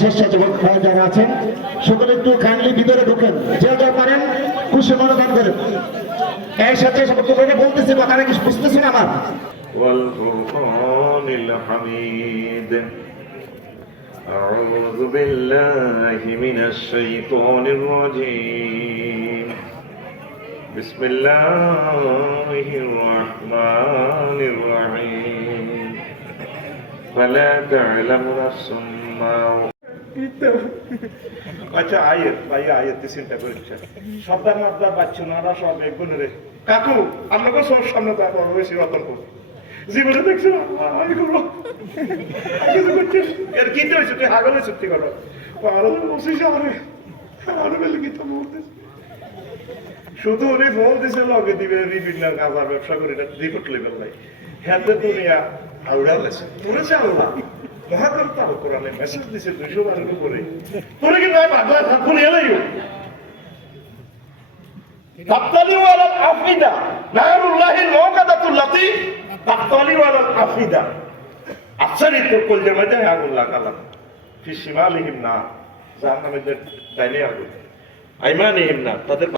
স্বেচ্ছাসেবক ভাই যারা আছেন সকলে একটু কাইন্ডলি ভিতরে ঢুকেন, যে যা পারেন খুশি মনে দান করেন। এর সাথে করে বলতেছি কথাটা কি বুঝতেছেন আমার? والفرقان الحميد أعوذ بالله من الشيطان الرجيم بسم الله الرحمن الرحيم فلا تعلم نفس ما আচ্ছা আয়াত চিন্তা করি সর্দার মাদ্দার বাচ্চু নারা সব এক গুণের কাকু আপনাকে সব সামনে তারপর রয়েছে রতনপুর জীবনে দেখছো আমি করবো কিছু করছিস এর কি হয়েছে তুই হাগলে সত্যি করো আরো বসিস আরো বেলে কি তো বলতেছে শুধু উনি ফোন দিছে লগে দিবে বিভিন্ন গাঁজা ব্যবসা করে এটা রিপোর্ট লেভেল নাই হ্যাঁ দুনিয়া আউড়া লেছে তুলেছে আল্লাহ মহাগ্রন্থ আল কোরআনে মেসেজ দিছে 200 বারের উপরে তোরে কি নয় বাবা থাকুন এলাইও তাকতালি ওয়ালা আফিদা নারুল্লাহিল মুকাদ্দাতুল্লাতি তাকতালি ওয়ালা আফিদা আফসারি তো কলজে মধ্যে আগুন লাগালাম ফি শিমালিহিম না জাহান্নামের ডাইনে আগুন আইমানিহিম না তাদের